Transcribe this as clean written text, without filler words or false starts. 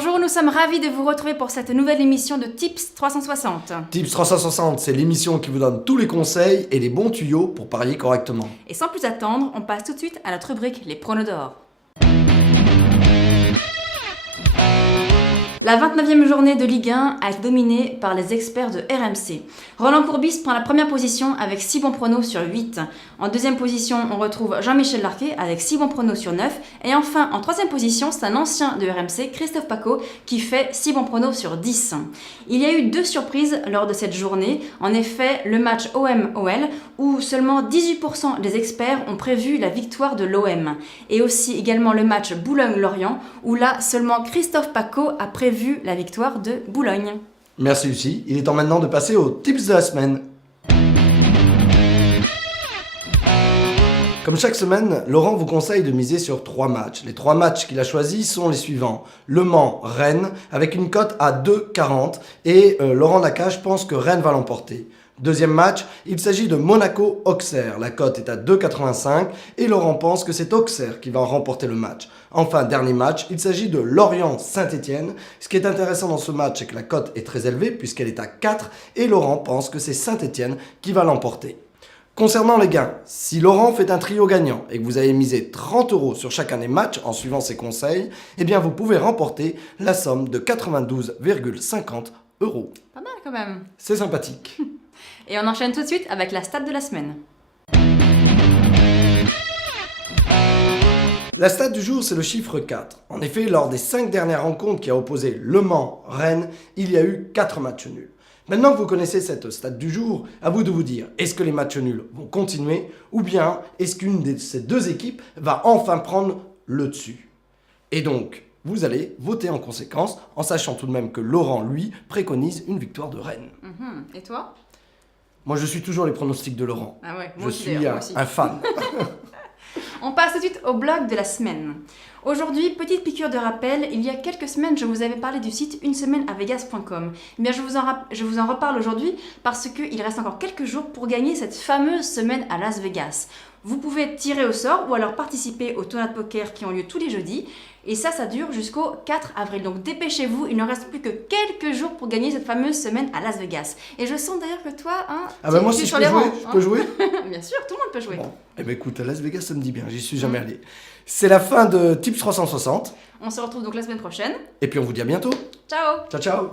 Bonjour, nous sommes ravis de vous retrouver pour cette nouvelle émission de Tips 360. Tips 360, c'est l'émission qui vous donne tous les conseils et les bons tuyaux pour parier correctement. Et sans plus attendre, on passe tout de suite à notre rubrique Les pronos d'or. La 29e journée de Ligue 1 a été dominée par les experts de RMC. Roland Courbis prend la première position avec 6 bons pronos sur 8. En deuxième position, on retrouve Jean-Michel Larquet avec 6 bons pronos sur 9. Et enfin, en troisième position, c'est un ancien de RMC, Christophe Paco, qui fait 6 bons pronos sur 10. Il y a eu 2 surprises lors de cette journée. En effet, le match OM-OL, où seulement 18% des experts ont prévu la victoire de l'OM. Et aussi également le match Boulogne-Lorient, où là, seulement Christophe Paco a prévu la victoire de Boulogne. Merci Lucie, il est temps maintenant de passer aux tips de la semaine. Comme chaque semaine, Laurent vous conseille de miser sur 3 matchs. Les 3 matchs qu'il a choisis sont les suivants. Le Mans-Rennes avec une cote à 2,40 et Laurent Nakache pense que Rennes va l'emporter. Deuxième match, il s'agit de Monaco-Auxerre. La cote est à 2,85 et Laurent pense que c'est Auxerre qui va remporter le match. Enfin, dernier match, il s'agit de Lorient-Saint-Étienne. Ce qui est intéressant dans ce match, c'est que la cote est très élevée puisqu'elle est à 4 et Laurent pense que c'est Saint-Étienne qui va l'emporter. Concernant les gains, si Laurent fait un trio gagnant et que vous avez misé 30 € sur chacun des matchs en suivant ses conseils, eh bien vous pouvez remporter la somme de 92,50 €. Pas mal quand même. C'est sympathique. Et on enchaîne tout de suite avec la stat de la semaine. La stat du jour, c'est le chiffre 4. En effet, lors des 5 dernières rencontres qui a opposé Le Mans-Rennes, il y a eu 4 matchs nuls. Maintenant que vous connaissez cette stat du jour, à vous de vous dire, est-ce que les matchs nuls vont continuer ou bien est-ce qu'une de ces deux équipes va enfin prendre le dessus? Et donc, vous allez voter en conséquence, en sachant tout de même que Laurent, lui, préconise une victoire de Rennes. Et toi? Moi, je suis toujours les pronostics de Laurent. Ah ouais, je suis un fan. On passe tout de suite au blog de la semaine. Aujourd'hui, petite piqûre de rappel, il y a quelques semaines, je vous avais parlé du site unesemaine-à-vegas.com. Eh bien, je vous en reparle aujourd'hui parce qu'il reste encore quelques jours pour gagner cette fameuse semaine à Las Vegas. Vous pouvez tirer au sort ou alors participer aux tournois de poker qui ont lieu tous les jeudis. Et ça dure jusqu'au 4 avril. Donc dépêchez-vous, il ne reste plus que quelques jours pour gagner cette fameuse semaine à Las Vegas. Et je sens d'ailleurs que toi, moi si je peux jouer, je peux jouer. Bien sûr, tout le monde peut jouer. Bon. Eh bien écoute, à Las Vegas ça me dit bien, j'y suis jamais allé. C'est la fin de Tips 360. On se retrouve donc la semaine prochaine. Et puis on vous dit à bientôt. Ciao. Ciao ciao.